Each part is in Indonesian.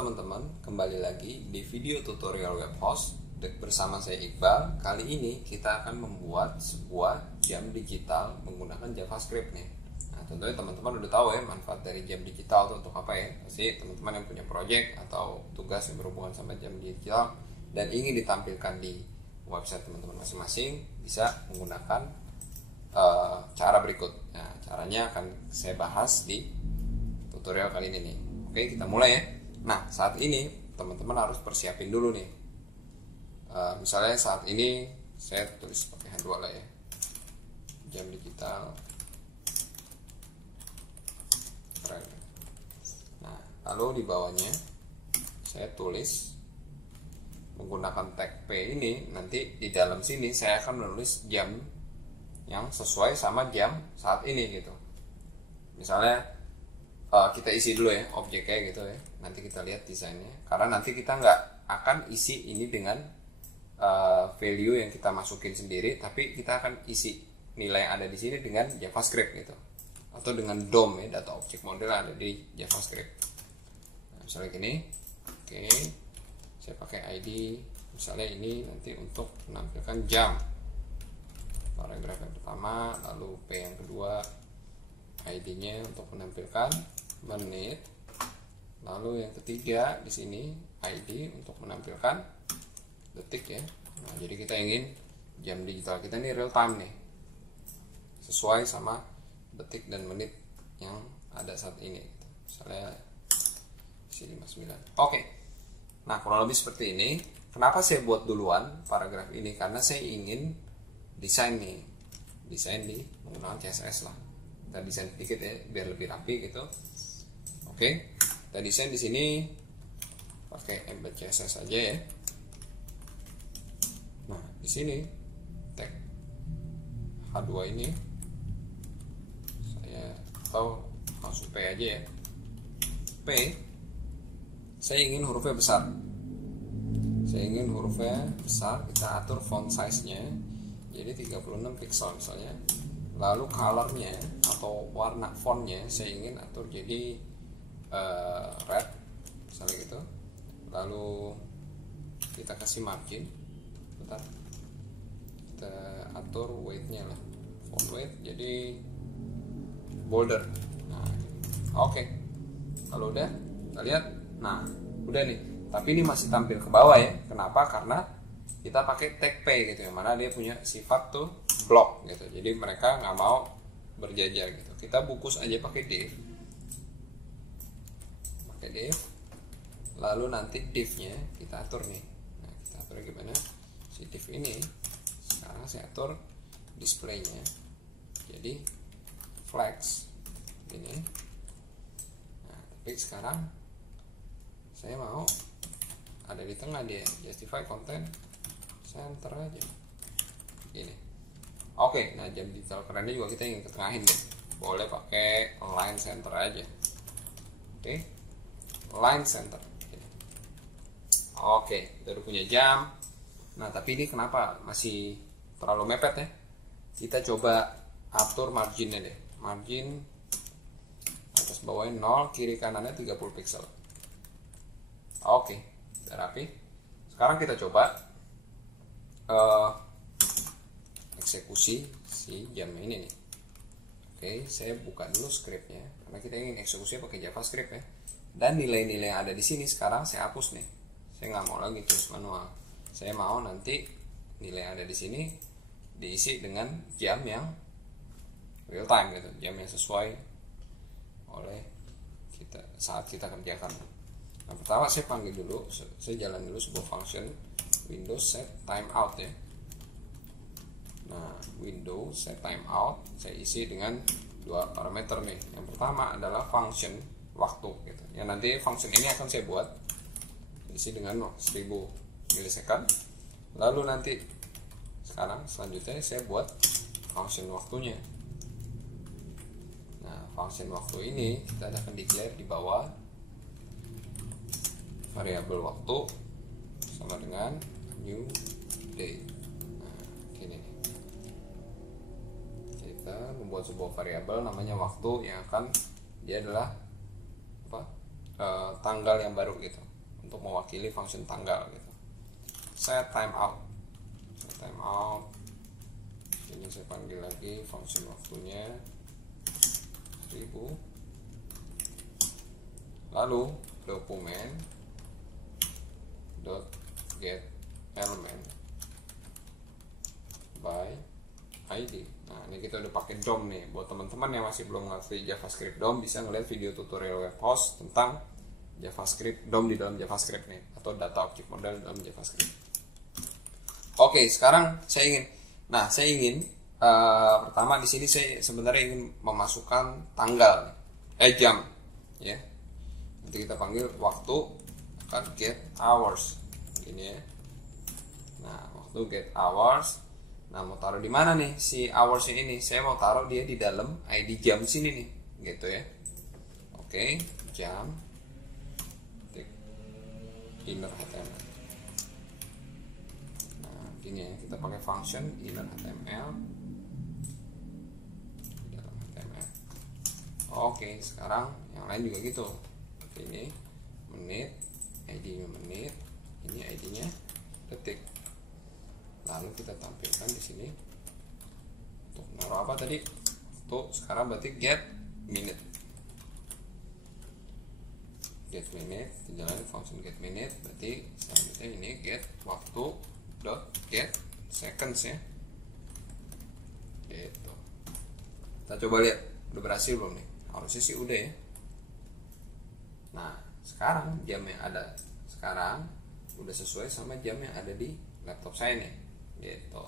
teman-teman, kembali lagi di video tutorial web host bersama saya Iqbal. Kali ini kita akan membuat sebuah jam digital menggunakan JavaScript nih. Nah, tentunya teman-teman udah tahu ya manfaat dari jam digital itu untuk apa ya. Pasti teman-teman yang punya project atau tugas yang berhubungan sama jam digital dan ingin ditampilkan di website teman-teman masing-masing bisa menggunakan cara berikut. Nah, caranya akan saya bahas di tutorial kali ini nih. Oke, kita mulai ya. Nah, saat ini teman-teman harus persiapin dulu nih. Misalnya saat ini saya tulis pakai H2 lah ya. Jam digital. Keren. Nah, lalu di bawahnya saya tulis menggunakan tag P ini. Nanti di dalam sini saya akan menulis jam yang sesuai sama jam saat ini gitu. Misalnya kita isi dulu ya objeknya gitu ya, nanti kita lihat desainnya, karena nanti kita nggak akan isi ini dengan value yang kita masukin sendiri, tapi kita akan isi nilai yang ada di sini dengan JavaScript gitu, atau dengan DOM ya, data object model ada di JavaScript. Nah, misalnya gini, oke, saya pakai ID misalnya ini nanti untuk menampilkan jam, paragraf yang pertama, lalu P yang kedua, ID-nya untuk menampilkan menit, lalu yang ketiga di sini ID untuk menampilkan detik ya. Nah, jadi kita ingin jam digital kita ini real time nih, sesuai sama detik dan menit yang ada saat ini. Misalnya sini 59. Oke. Nah, kurang lebih seperti ini. Kenapa saya buat duluan paragraf ini? Karena saya ingin desain nih, desain di menggunakan CSS lah. Kita desain sedikit ya biar lebih rapi gitu. Oke, kita desain di sini pakai embed CSS aja ya. Nah, di sini tag H2 ini saya langsung P aja ya. P, saya ingin hurufnya besar. Saya ingin hurufnya besar, kita atur font size-nya jadi 36 pixel misalnya. Lalu colornya atau warna fontnya saya ingin atur jadi red misalnya gitu. Lalu kita kasih margin, bentar, kita atur weight-nya lah, font weight jadi bolder. Nah, oke. Kalau udah kita lihat, nah udah nih, tapi ini masih tampil ke bawah ya. Kenapa? Karena kita pakai tag P gitu ya, mana dia punya sifat tuh block gitu, jadi mereka nggak mau berjajar gitu. Kita bungkus aja pakai div, lalu nanti divnya kita atur nih. Nah, kita atur gimana si div ini? Sekarang saya atur displaynya jadi flex ini. Nah, tapi sekarang saya mau ada di tengah dia, justify content center aja ini. Oke, nah jam digital kerennya juga kita ingin ketengahin deh. Boleh pakai line center aja. Oke, line center. Oke, kita udah punya jam. Nah, tapi ini kenapa masih terlalu mepet ya? Kita coba atur marginnya deh. Margin atas bawahnya 0, kiri kanannya 30 pixel. Oke, udah rapi. Sekarang kita coba eksekusi si jam ini nih. Oke, saya buka dulu scriptnya karena kita ingin eksekusinya pakai JavaScript ya. Dan nilai-nilai yang ada di sini sekarang saya hapus nih. Saya nggak mau lagi tulis manual. Saya mau nanti nilai yang ada di sini diisi dengan jam yang real time gitu, jam yang sesuai oleh kita saat kita kerjakan. Nah, pertama saya panggil dulu, saya jalan dulu sebuah function Windows set timeout ya. Nah, Windows set timeout saya isi dengan dua parameter nih. Yang pertama adalah function waktu gitu. Ya, nanti function ini akan saya buat isi dengan 1000 milisecond. Lalu nanti sekarang selanjutnya saya buat function waktunya. Nah, function waktu ini kita akan declare di bawah variabel waktu sama dengan new day. Nah, gini nih. Kita membuat sebuah variabel namanya waktu yang akan dia adalah apa? tanggal yang baru gitu, untuk mewakili function tanggal gitu. Set timeout. Ini saya panggil lagi function waktunya 1000. Lalu dokumen .get element by ID. Nah, ini kita udah pakai DOM nih. Buat teman-teman yang masih belum ngerti JavaScript DOM, bisa ngeliat video tutorial webhost tentang JavaScript DOM di dalam JavaScript nih, atau data object model dalam JavaScript. Oke, sekarang saya ingin pertama di sini saya sebenarnya ingin memasukkan tanggal, jam, ya. Nanti kita panggil waktu akan get hours, ini ya. Nah, waktu get hours. Nah, mau taruh di mana nih si hours ini? Saya mau taruh dia di dalam ID jam sini nih, gitu ya. Oke, jam inner HTML. Nah, gini ya, kita pakai function inner HTML di dalam HTML. Oke, sekarang yang lain juga gitu. Ini menit, ID-nya menit, ini ID-nya detik. Lalu kita tampilkan di sini untuk naruh apa tadi? Tuh, sekarang berarti get minute. Get minute, dijalani function get minute, berarti selanjutnya ini get waktu dot get seconds ya. Gitu. Kita coba lihat udah berhasil belum nih? Harusnya sih udah ya. Nah, sekarang jam yang ada sekarang udah sesuai sama jam yang ada di laptop saya nih, gitu.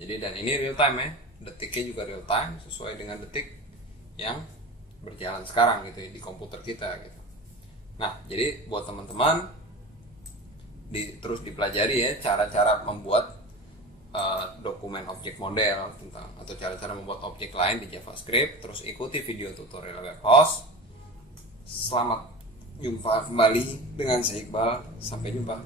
Jadi dan ini real time ya, detiknya juga real time sesuai dengan detik yang berjalan sekarang gitu ya di komputer kita gitu. Nah, jadi buat teman-teman terus dipelajari ya cara-cara membuat dokumen objek model tentang, atau cara-cara membuat objek lain di JavaScript. Terus ikuti video tutorial webhost. Selamat jumpa kembali dengan saya Iqbal. Sampai jumpa.